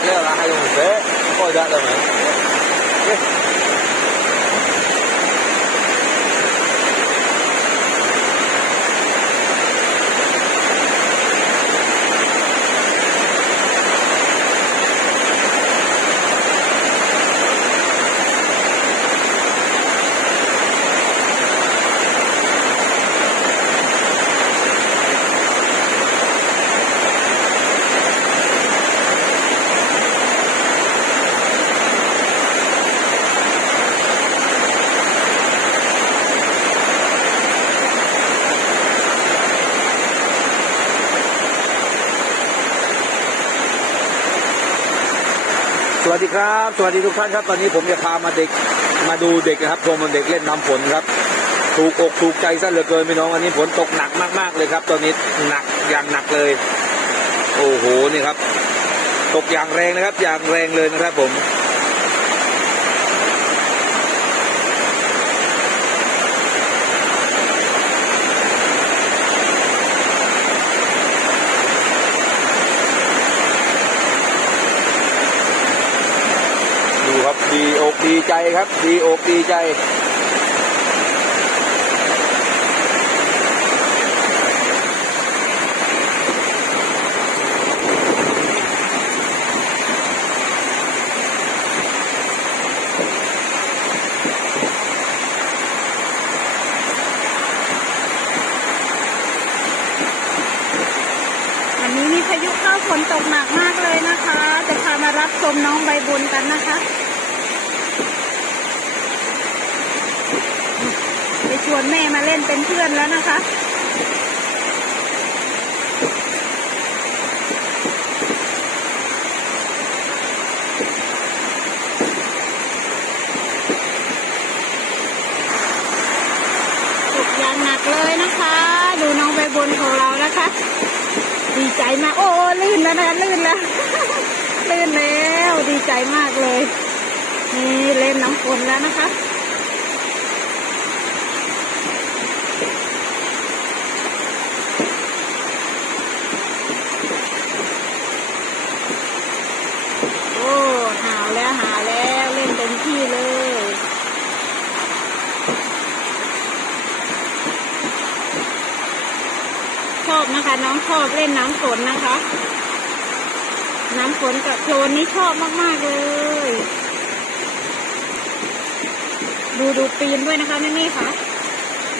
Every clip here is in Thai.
没有了，还有谁？好家的门。 วัสดีครับ สวัสดีทุกท่านครับ ตอนนี้ผมจะพามาเด็กมาดูเด็กนะครับชมเด็กเล่นน้ำฝนครับ ถูกอกถูกใจซะเหลือเกินพี่น้องวันนี้ฝนตกหนักมากๆเลยครับ ตอนนี้หนักอย่างหนักเลย โอ้โหนี่ครับ ตกอย่างแรงนะครับ อย่างแรงเลยนะครับผม ครับดีอกดีใจครับดีอกดีใจวันนี้มีพายุเข้าฝนตกหนักมากเลยนะคะ จะพามารับชมน้องใบบุญกันนะคะไป ชวนแม่มาเล่นเป็นเพื่อนแล้วนะคะตกอย่างหนักเลยนะคะ ดูน้องใบบุญของเรานะคะ ดีใจมากโอ้ลื่นแล้วนะลื่นแล้วลื่นแล้ว ดีใจมากเลย นี่เล่นน้ำฝนแล้วนะคะ โอ้หาวแล้วหาวแล้วเล่นเต็มที่เลย ชอบนะ คะน้องชอบเล่นน้ำฝนนะคะ น้ำฝนกับโคลนนี่ชอบมากๆเลย ดูดูปีนด้วยนะคะแม่แม่ๆค่ะ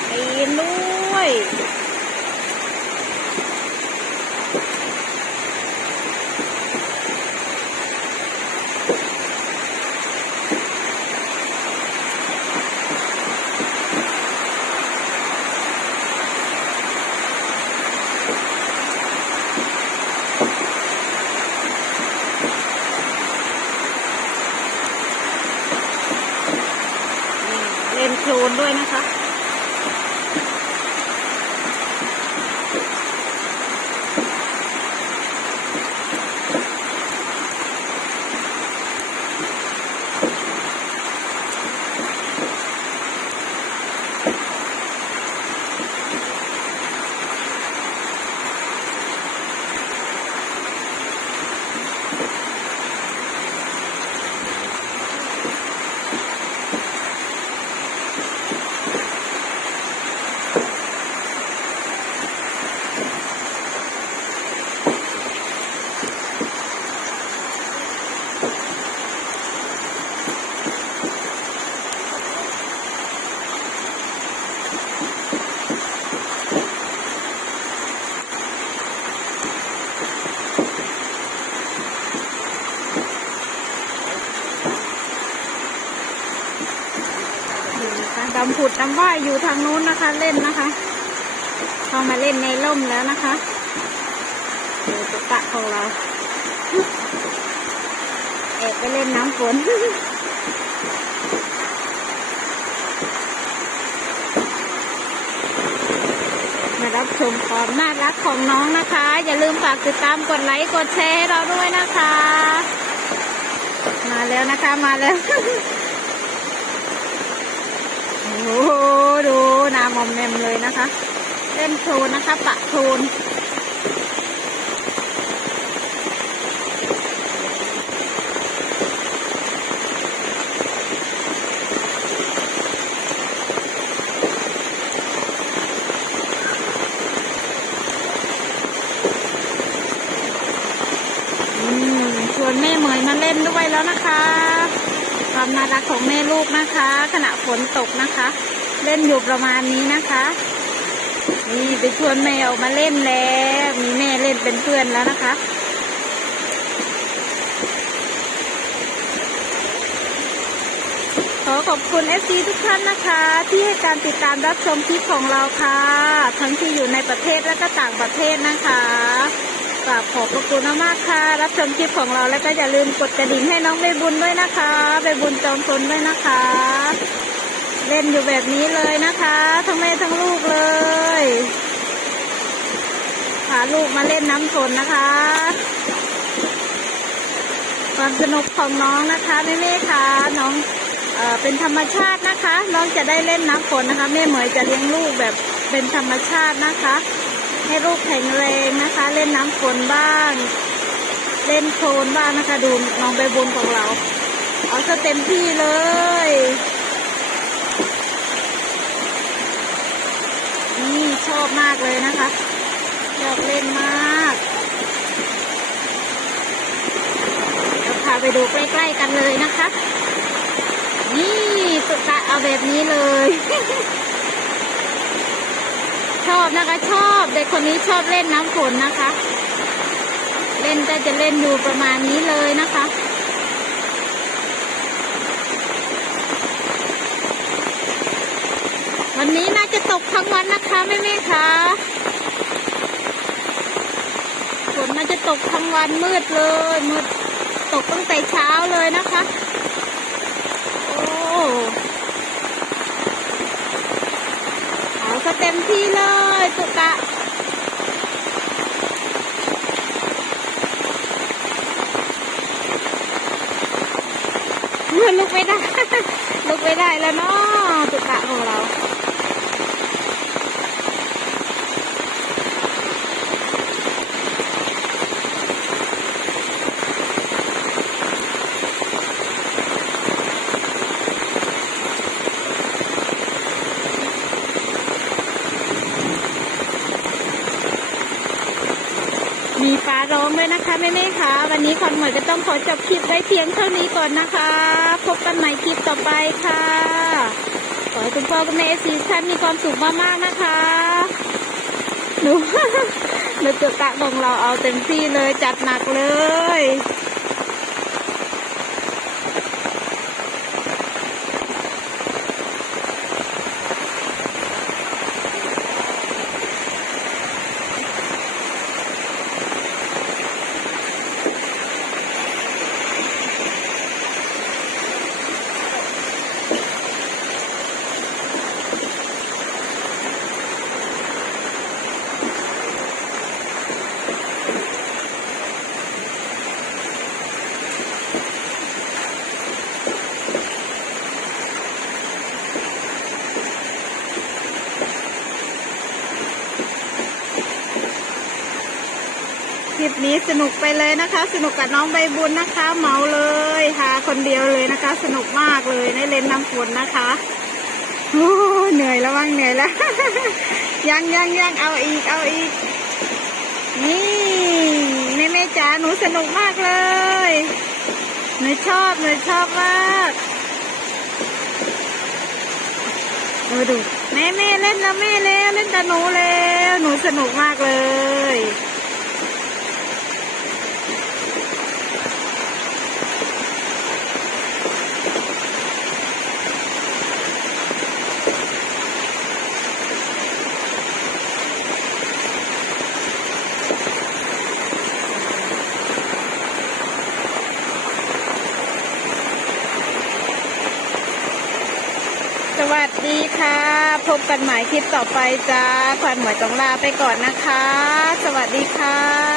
ปีนด้วย นะคะดำผุดดำว่ายอยู่ทางนู้นนะคะ เล่นนะคะเข้ามาเล่นในร่มแล้วนะคะดูตุ๊กตะของเราแอบไปเล่นน้ำฝนมารับชมความน่ารักของน้องนะคะ อย่าลืมฝากติดตามกดไลค์กดแชร์ให้เราด้วยนะคะ มาแล้วนะคะมาแล้ว ดูหนามอมแมมเลยนะคะ เล่นโคลนนะคะ ปะโคลน วนแม่เหมยมาเล่นด้วยแล้วนะคะ ความน่ารัก ของแม่ลูกนะคะ ขณะฝนตกนะคะ เล่นอยู่ประมาณนี้นะคะ นี่ไปชวนแม่ออกมาเล่นแล้ว มีแม่เล่นเป็นเพื่อนแล้วนะคะขอขอบคุณ FC ทุกท่านนะคะ ที่ให้การติดตามรับชมคลิปของเราค่ะ ทั้งที่อยู่ในประเทศและก็ต่างประเทศนะคะ กราบขอบพระคุณมากๆค่ะ รับชมคลิปของเราแล้วก็อย่าลืมกดกระดิ่งให้น้องใบบุญด้วยนะคะใบบุญจอมพลด้วยนะคะ เล่นอยู่แบบนี้เลยนะคะ ทั้งแม่ทั้งลูกเลยพาลูกมาเล่นน้ำฝนนะคะ ความสนุกของน้องนะคะแม่แม่ๆค่ะน้องเอ่อเป็นธรรมชาตินะคะ น้องจะได้เล่นน้ำฝนนะคะแม่เหมยจะเลี้ยงลูกแบบเป็นธรรมชาตินะคะ ให้ลูกแข็งแรงนะคะ เล่นน้ำฝนบ้าง เล่นโคลนบ้างนะคะ ดูน้องใบบุญของเรา เอาซะเต็มที่เลยนี่ชอบมากเลยนะคะชอบเล่นมากเดี๋ยวพาไปดูใกล้ ๆ กันเลยนะคะ นี่สุดตะเอาแบบนี้เลย ชอบนะคะ ชอบเด็กคนนี้ชอบเล่นน้ำฝนนะคะ เล่นก็จะเล่นอยู่ประมาณนี้เลยนะคะวันนี้น่าจะตกทั้งวันนะคะแม่แม่คะฝนน่าจะตกทั้งวันมืดเลยมืดตกตั้งแต่เช้าเลยนะคะ โอ้ เอาเต็มที่เลยตุกะลุกไม่ได้ลุกไม่ได้แล้วเนาะตุกะของเรา มีฟ้าร้องด้วย นะคะแม่แม่ๆคะวันนี้คอนเหมยก็ต้องขอจบคลิปได้เพียงเท่านี้ก่อนนะคะ พบกันใหม่คลิปต่อไปค่ะ ขอให้คุณพ่อคุณแม่ซีท่านมีความสุขมากๆนะคะหนูหนูจุดตะของเราเอาเต็มที่เลยจัดหนักเลย ลิปนี้สนุกไปเลยนะคะ สนุกกับน้องใบบุญนะคะ เมาเลยหาคนเดียวเลยนะคะ สนุกมากเลยในเล่นน้ำฝนนะคะโอ้เหนื่อยแล้วว่างเหนื่อยแล้ว ยังยังยังเอาอีกเอาอีก นี่แม่แม่จ๋าหนูสนุกมากเลยหนูชอบหนูชอบมากดูดูแม่แม่เล่นแล้วแม่แล้วเล่นกับหนูแล้วหนูสนุกมากเลย สวัสดีค่ะ พบกันใหม่คลิปต่อไปจ้าขวัญหมวยต้องลาไปก่อนนะคะ สวัสดีค่ะ